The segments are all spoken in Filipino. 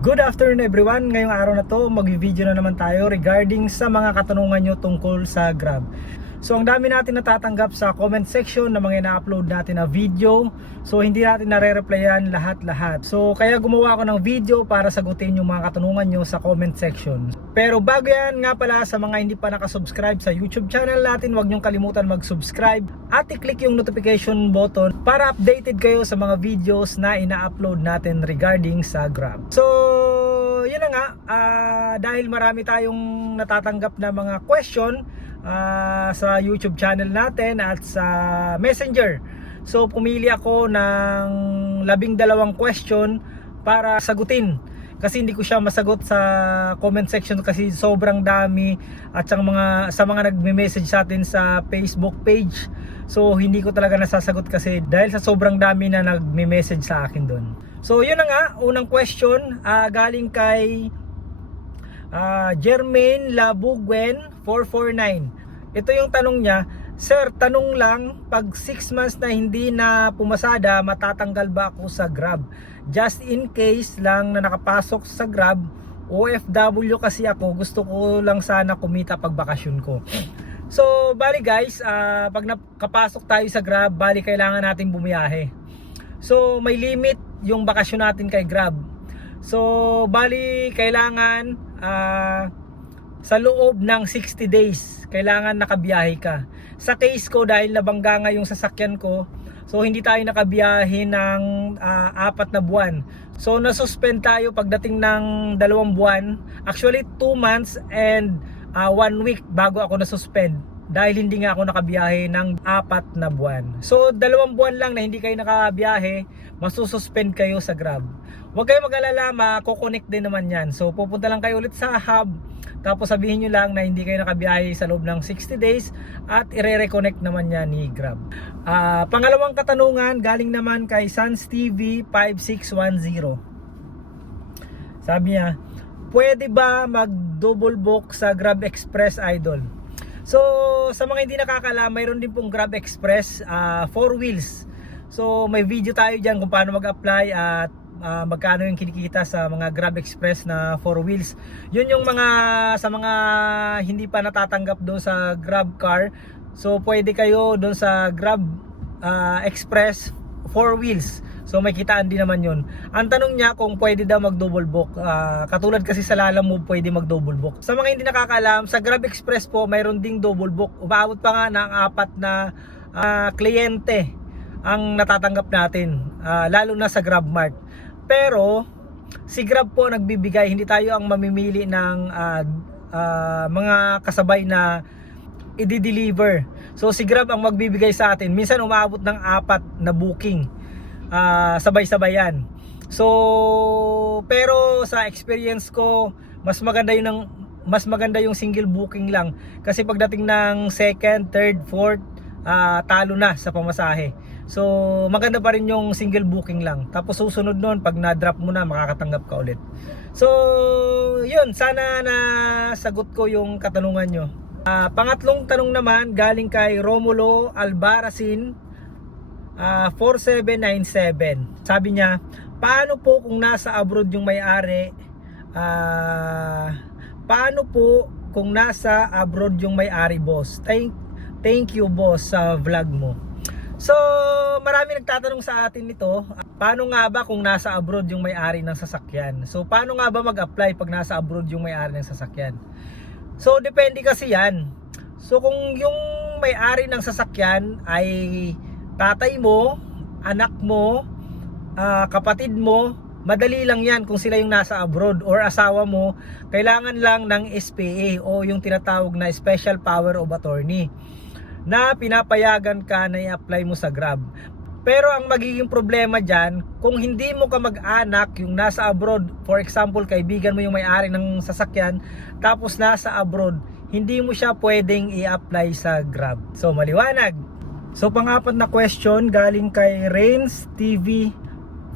Good afternoon everyone. Ngayong araw na to, mag-video na naman tayo regarding sa mga katanungan nyo tungkol sa Grab. So ang dami natin natatanggap sa comment section na mga ina-upload natin na video. So hindi natin nare-replyan lahat-lahat. So kaya gumawa ako ng video para sagutin yung mga katanungan nyo sa comment section. Pero bago yan nga pala sa mga hindi pa nakasubscribe sa YouTube channel natin, huwag nyong kalimutan mag-subscribe at i-click yung notification button para updated kayo sa mga videos na ina-upload natin regarding sa Grab. So yun na nga, ah, dahil marami tayong natatanggap na mga question ah, sa YouTube channel natin at sa Messenger. So pumili ako ng labing dalawang question para sagutin kasi hindi ko siya masagot sa comment section kasi sobrang dami at sa mga sa mga nagme-message sa atin sa Facebook page. So hindi ko talaga nasasagot kasi dahil sa sobrang dami na nagme-message sa akin doon. So yun na nga, unang question ah, galing kay Ah, Jermaine Labugwen 449. Ito yung tanong niya, Sir, tanong lang, pag 6 months na hindi na pumasada, matatanggal ba ako sa Grab? Just in case lang na nakapasok sa Grab, OFW kasi ako, gusto ko lang sana kumita pag bakasyon ko. So, bali guys, ah, pag nakapasok tayo sa Grab, bali kailangan natin bumiyahe. So, may limit yung bakasyon natin kay Grab. So, bali kailangan ah, sa loob ng 60 days, kailangan nakabiyahe ka. Sa case ko dahil nabangga nga yung sasakyan ko, so hindi tayo nakabiyahe ng ah, apat na buwan. So nasuspend tayo pagdating ng dalawang buwan. Actually 2 months and 1 week bago ako nasuspend dahil hindi nga ako nakabiyahe ng apat na buwan. So, dalawang buwan lang na hindi kayo nakabiyahe, masususpend kayo sa Grab. Huwag kayo mag-alala, makukonect din naman yan. So, pupunta lang kayo ulit sa hub, tapos sabihin nyo lang na hindi kayo nakabiyahe sa loob ng 60 days at ire-reconnect naman yan ni Grab. Ah, pangalawang katanungan, galing naman kay Sans TV 5610. Sabi niya, pwede ba mag double book sa Grab Express Idol? So, sa mga hindi nakakala, mayroon din pong Grab Express 4 wheels. So, may video tayo diyan kung paano mag-apply at ah, magkano yung kinikita sa mga Grab Express na 4 wheels. Yun yung mga sa mga hindi pa natatanggap doon sa Grab car. So, pwede kayo doon sa Grab ah, Express 4 wheels. So may kitaan din naman yun. Ang tanong niya kung pwede daw mag double book. Ah, katulad kasi sa Lala Move pwede mag double book. Sa mga hindi nakakaalam, sa Grab Express po mayroon ding double book. Umaabot pa nga ng apat na ah, kliyente ang natatanggap natin. Ah, lalo na sa GrabMart. Pero si Grab po nagbibigay, hindi tayo ang mamimili ng ah, ah, mga kasabay na i-deliver. So si Grab ang magbibigay sa atin. Minsan umaabot ng apat na booking. Ah, sabay-sabay yan. So, pero sa experience ko, mas maganda yung ng, mas maganda yung single booking lang kasi pagdating ng second, third, fourth, ah, talo na sa pamasahe. So, maganda pa rin yung single booking lang. Tapos susunod nun, pag na-drop mo na, makakatanggap ka ulit. So, yun, sana na sagot ko yung katanungan nyo. Ah, pangatlong tanong naman, galing kay Romulo Albaracin, ah, 4797. Sabi niya, paano po kung nasa abroad yung may-ari? Ah, paano po kung nasa abroad yung may-ari, boss? Thank, thank you, boss, sa vlog mo. So, marami nagtatanong sa atin nito, paano nga ba kung nasa abroad yung may-ari ng sasakyan? So, paano nga ba mag-apply pag nasa abroad yung may-ari ng sasakyan? So, depende kasi yan. So, kung yung may-ari ng sasakyan ay tatay mo, anak mo, ah, kapatid mo, madali lang yan kung sila yung nasa abroad or asawa mo, kailangan lang ng SPA o yung tinatawag na Special Power of Attorney na pinapayagan ka na i-apply mo sa Grab. Pero ang magiging problema dyan, kung hindi mo ka mag-anak yung nasa abroad, for example, kaibigan mo yung may-ari ng sasakyan, tapos nasa abroad, hindi mo siya pwedeng i-apply sa Grab. So, maliwanag. So, pangapat na question galing kay Rains TV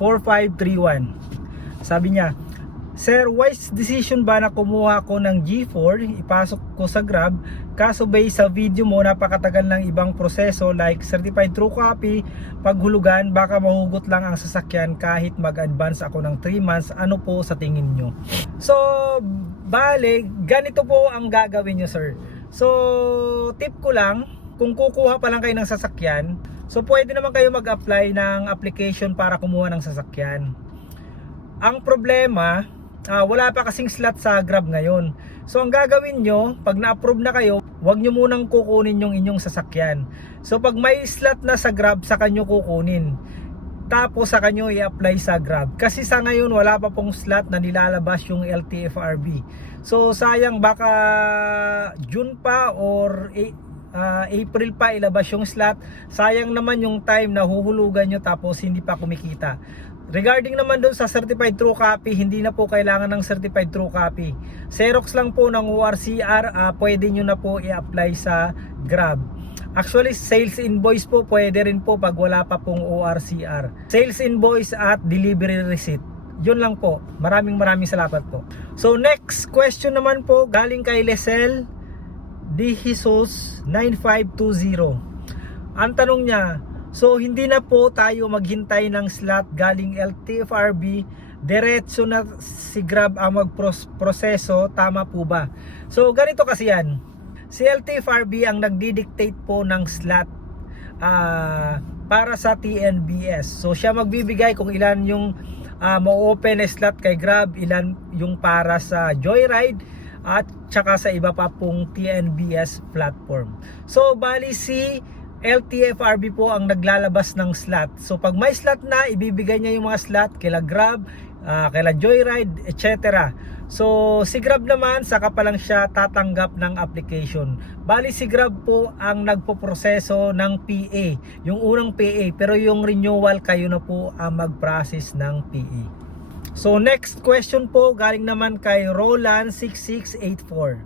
4531. Sabi niya, Sir, wise decision ba na kumuha ko ng G4, ipasok ko sa Grab, kaso based sa video mo napakatagal ng ibang proseso like certified true copy, paghulugan, baka mahugot lang ang sasakyan kahit mag-advance ako ng 3 months, ano po sa tingin nyo? So, bale, ganito po ang gagawin nyo sir. So, tip ko lang, kung kukuha pa lang kayo ng sasakyan, so pwede naman kayo mag-apply ng application para kumuha ng sasakyan. Ang problema, ah, wala pa kasing slot sa Grab ngayon. So ang gagawin nyo, pag na-approve na kayo, huwag nyo munang kukunin yung inyong sasakyan. So pag may slot na sa Grab, sa kanyo kukunin. Tapos sa kanyo i-apply sa Grab. Kasi sa ngayon wala pa pong slot na nilalabas yung LTFRB. So sayang baka June pa or ah, April pa ilabas yung slot. Sayang naman yung time na huhulugan nyo tapos hindi pa kumikita. Regarding naman doon sa certified true copy, hindi na po kailangan ng certified true copy. Xerox lang po ng ORCR, ah, pwede nyo na po i-apply sa Grab. Actually, sales invoice po pwede rin po pag wala pa pong ORCR. Sales invoice at delivery receipt. Yun lang po. Maraming maraming salamat po. So next question naman po galing kay Lesel D. Jesus 9520. Ang tanong niya, so hindi na po tayo maghintay ng slot galing LTFRB, diretso na si Grab ang magproseso, tama po ba? So ganito kasi yan, si LTFRB ang nagdidictate po ng slot ah, para sa TNBS. So siya magbibigay kung ilan yung uh, ma-open slot kay Grab, ilan yung para sa Joyride at tsaka sa iba pa pong TNBS platform. So bali si LTFRB po ang naglalabas ng slot. So pag may slot na, ibibigay niya yung mga slot kila Grab, ah, kila Joyride, etc. So si Grab naman, saka pa lang siya tatanggap ng application. Bali si Grab po ang nagpoproseso ng PA, yung unang PA, pero yung renewal kayo na po ang mag-process ng PA. So next question po galing naman kay Roland 6684.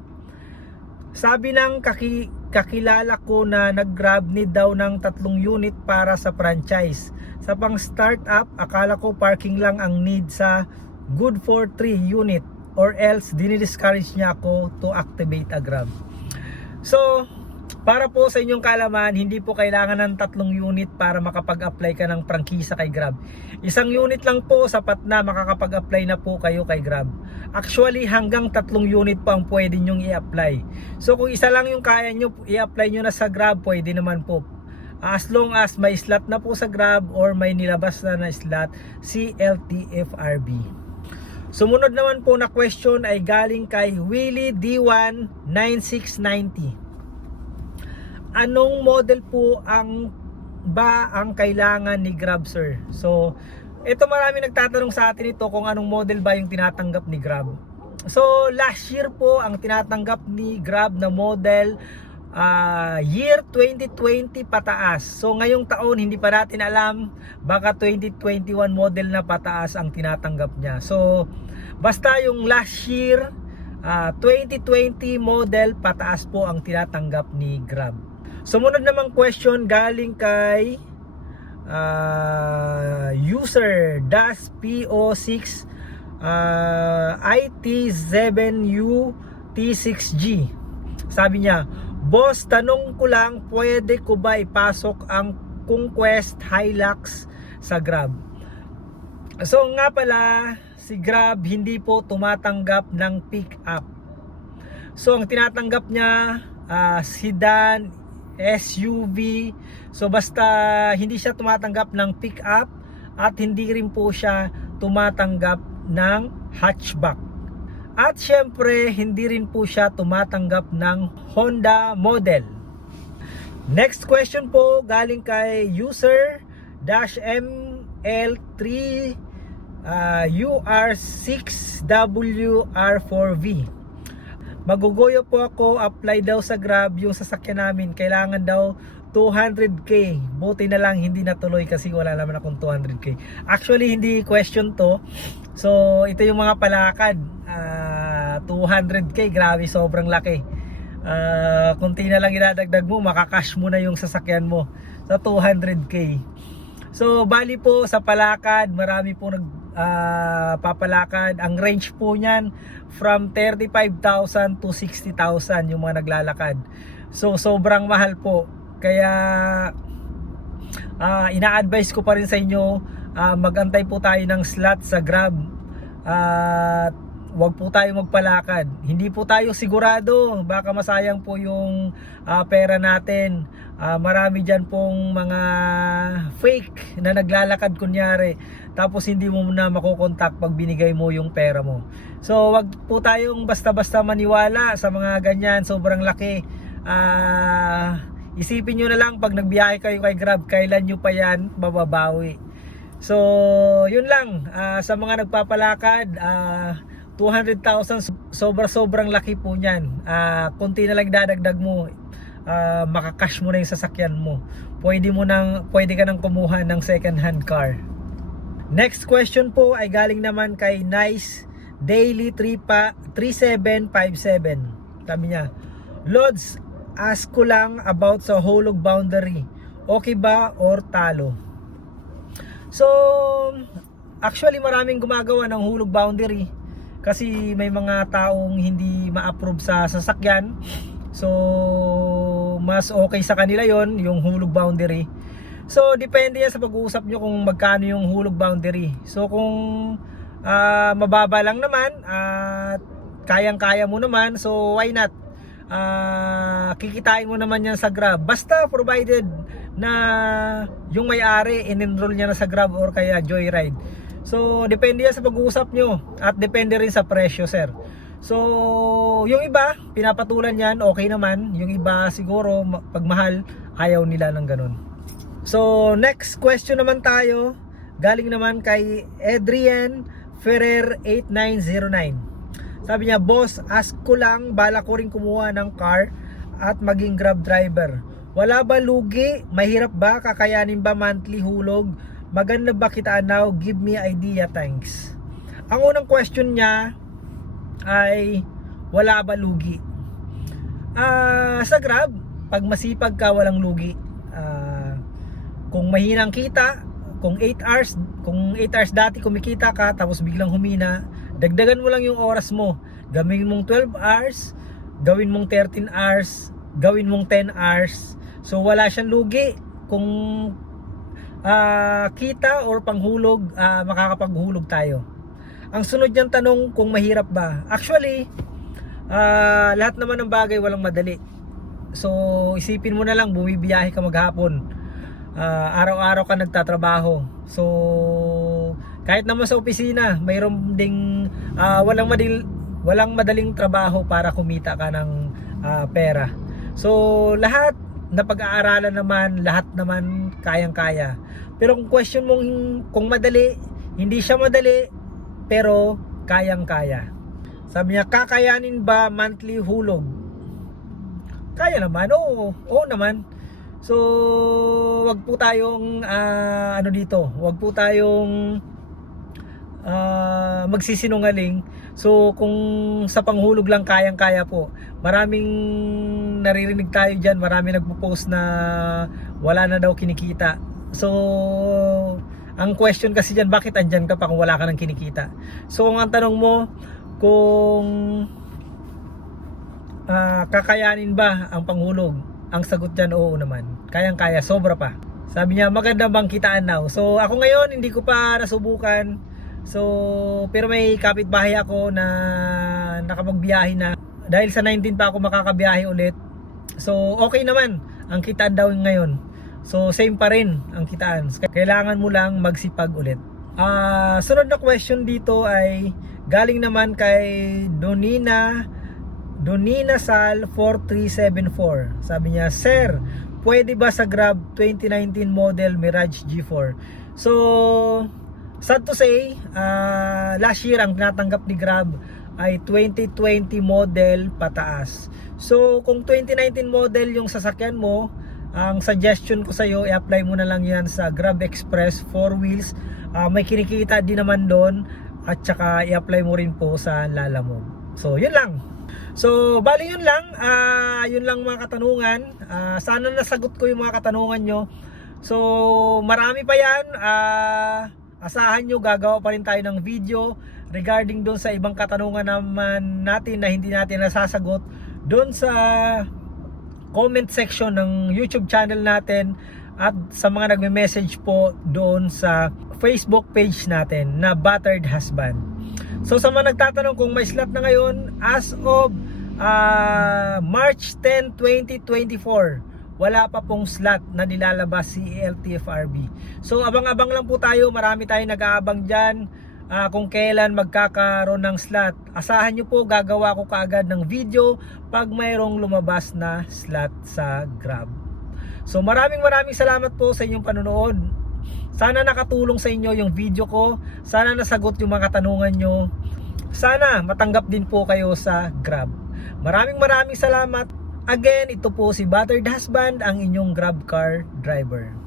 Sabi ng kaki, kakilala ko na nag-grab need daw ng tatlong unit para sa franchise. Sa pang startup, akala ko parking lang ang need sa good for 3 unit or else dinidiscourage niya ako to activate a grab. So, para po sa inyong kalaman, hindi po kailangan ng tatlong unit para makapag-apply ka ng prangkisa kay Grab. Isang unit lang po sapat na makakapag-apply na po kayo kay Grab. Actually, hanggang tatlong unit po ang pwede nyong i-apply. So kung isa lang yung kaya nyo, i-apply nyo na sa Grab, pwede naman po. As long as may slot na po sa Grab or may nilabas na na slot si LTFRB. Sumunod naman po na question ay galing kay Willie D1 9690 anong model po ang ba ang kailangan ni Grab sir? So, ito marami nagtatanong sa atin ito kung anong model ba yung tinatanggap ni Grab. So, last year po ang tinatanggap ni Grab na model ah, year 2020 pataas. So, ngayong taon hindi pa natin alam baka 2021 model na pataas ang tinatanggap niya. So, basta yung last year ah, 2020 model pataas po ang tinatanggap ni Grab. Sumunod namang question galing kay uh, user das PO6 uh, IT7U T6G. Sabi niya, Boss, tanong ko lang, pwede ko ba ipasok ang Conquest Hilux sa Grab? So nga pala, si Grab hindi po tumatanggap ng pick up. So ang tinatanggap niya, ah, sedan, SUV. So basta hindi siya tumatanggap ng pick-up at hindi rin po siya tumatanggap ng hatchback. At syempre, hindi rin po siya tumatanggap ng Honda model. Next question po galing kay user dash ML3 uh, UR6WR4V. Maguguyo po ako, apply daw sa Grab yung sasakyan namin. Kailangan daw 200k. Buti na lang hindi natuloy kasi wala naman akong 200k. Actually, hindi question to. So, ito yung mga palakad. Ah, 200k, grabe, sobrang laki. Ah, kunti na lang idadagdag mo, makakash mo na yung sasakyan mo sa 200k. So, bali po sa palakad, marami po nag ah, papalakad. Ang range po niyan from 35,000 to 60,000 yung mga naglalakad. So sobrang mahal po. Kaya ah, ina-advise ko pa rin sa inyo ah, magantay po tayo ng slot sa Grab. At wag po tayo magpalakad. Hindi po tayo sigurado. Baka masayang po yung ah, pera natin. Ah, marami dyan pong mga fake na naglalakad kunyari. Tapos hindi mo na makokontak pag binigay mo yung pera mo. So wag po tayong basta-basta maniwala sa mga ganyan. Sobrang laki. Ah, isipin nyo na lang pag nagbiyahe kayo kay Grab, kailan nyo pa yan mababawi. So, yun lang. Ah, sa mga nagpapalakad, ah, 200,000 sobra-sobrang laki po niyan. Ah, konti na lang dadagdag mo. Ah, makakash mo na yung sasakyan mo. Pwede mo nang pwede ka nang kumuha ng second hand car. Next question po ay galing naman kay Nice Daily 3 pa 3757. Sabi niya, Lods, ask ko lang about sa hulog boundary. Okay ba or talo? So, actually maraming gumagawa ng hulog boundary kasi may mga taong hindi ma-approve sa sasakyan. So, mas okay sa kanila yon yung hulog boundary. So, depende yan sa pag-uusap nyo kung magkano yung hulog boundary. So, kung ah, mababa lang naman at kayang-kaya mo naman, so why not? Ah, kikitain mo naman yan sa Grab. Basta provided na yung may-ari in-enroll niya na sa Grab or kaya Joyride. So, depende yan sa pag-uusap nyo at depende rin sa presyo, sir. So, yung iba, pinapatulan yan, okay naman. Yung iba siguro, pag mahal, ayaw nila ng ganun. So, next question naman tayo. Galing naman kay Adrian Ferrer 8909. Sabi niya, boss, ask ko lang, bala ko rin kumuha ng car at maging grab driver. Wala ba lugi? Mahirap ba? Kakayanin ba monthly hulog? Maganda ba kitaan now? Give me idea, thanks. Ang unang question niya ay wala ba lugi? Ah, sa Grab, pag masipag ka walang lugi. Ah, kung mahinang kita, kung 8 hours, kung 8 hours dati kumikita ka tapos biglang humina, dagdagan mo lang yung oras mo. Gawin mong 12 hours, gawin mong 13 hours, gawin mong 10 hours. So wala siyang lugi kung ah, kita or panghulog, ah, makakapaghulog tayo. Ang sunod niyang tanong kung mahirap ba? Actually, ah, lahat naman ng bagay walang madali. So, isipin mo na lang, bumibiyahe ka maghapon. Ah, araw-araw ka nagtatrabaho. So, kahit naman sa opisina, mayroon ding ah, walang madil walang madaling trabaho para kumita ka ng ah, pera. So, lahat na pag-aaralan naman, lahat naman kayang-kaya. Pero kung question mong kung madali, hindi siya madali, pero kayang-kaya. Sabi niya, kakayanin ba monthly hulog? Kaya naman, oo, oo naman. So, wag po tayong ah, ano dito, wag po tayong ah, magsisinungaling. So, kung sa panghulog lang kayang-kaya po, maraming naririnig tayo dyan, marami nagpo-post na wala na daw kinikita. So, ang question kasi dyan, bakit andyan ka pa kung wala ka ng kinikita? So, kung ang tanong mo, kung ah, kakayanin ba ang panghulog? Ang sagot dyan, oo naman. Kayang-kaya, sobra pa. Sabi niya, maganda bang kitaan now? So, ako ngayon, hindi ko pa nasubukan. So, pero may kapitbahay ako na nakapagbiyahe na. Dahil sa 19 pa ako makakabiyahe ulit. So, okay naman ang kitaan daw ngayon. So, same pa rin ang kitaan. Kailangan mo lang magsipag ulit. Ah, sunod na question dito ay galing naman kay Donina Donina Sal 4374. Sabi niya, Sir, pwede ba sa Grab 2019 model Mirage G4? So, sad to say, ah, last year ang tinatanggap ni Grab ay 2020 model pataas. So, kung 2019 model yung sasakyan mo, ang suggestion ko sa iyo, i-apply mo na lang yan sa Grab Express 4 wheels. Ah, may kinikita din naman doon at saka i-apply mo rin po sa Lalamove. So, yun lang. So, bali yun lang. Ah, yun lang mga katanungan. Ah, sana nasagot ko yung mga katanungan nyo. So, marami pa yan. Ah, asahan nyo gagawa pa rin tayo ng video regarding doon sa ibang katanungan naman natin na hindi natin nasasagot doon sa comment section ng YouTube channel natin at sa mga nagme-message po doon sa Facebook page natin na Battered Husband. So sa mga nagtatanong kung may slot na ngayon as of ah, March 10, 2024 wala pa pong slot na nilalabas si LTFRB. So abang-abang lang po tayo, marami tayong nag-aabang dyan ah, kung kailan magkakaroon ng slot. Asahan nyo po, gagawa ko kaagad ng video pag mayroong lumabas na slot sa Grab. So maraming maraming salamat po sa inyong panonood. Sana nakatulong sa inyo yung video ko. Sana nasagot yung mga katanungan nyo. Sana matanggap din po kayo sa Grab. Maraming maraming salamat. Again, ito po si Battered Husband, ang inyong Grab car driver.